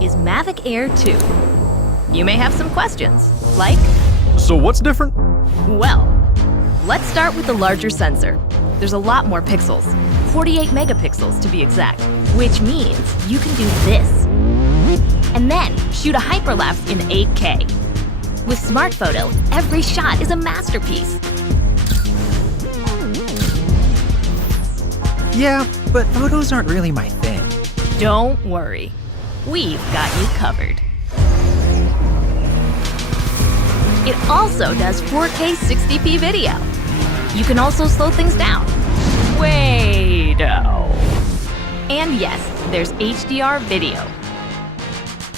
is Mavic Air 2. You may have some questions, like, So what's different? well, let's start with the larger sensor. There's a lot more pixels, 48 megapixels to be exact, which means you can do this. And then shoot a hyperlapse in 8K. With Smart Photo, every shot is a masterpiece. Yeah, but photos aren't really my thing. Don't worry, we've got you covered. It also does 4K 60p video. You can also slow things down. Way-do. And yes, there's HDR video.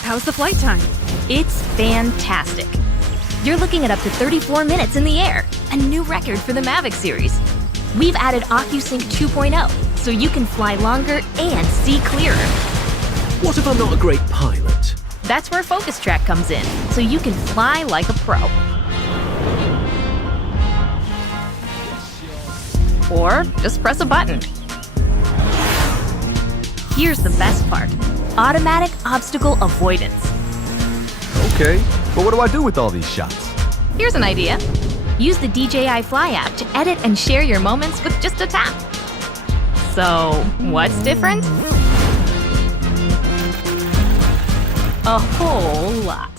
How's the flight time? It's fantastic. You're looking at up to 34 minutes in the air, a new record for the Mavic series. We've added ocusync 2.0, so you can fly longer and see clearer. What if I'm not a great pilot? That's where Focus Track comes in, so you can fly like a pro. Or just press a button. Here's the best part: automatic obstacle avoidance. Okay, but what do I do with all these shots? Here's an idea. Use the DJI Fly app to edit and share your moments with just a tap. So, what's different? A whole lot.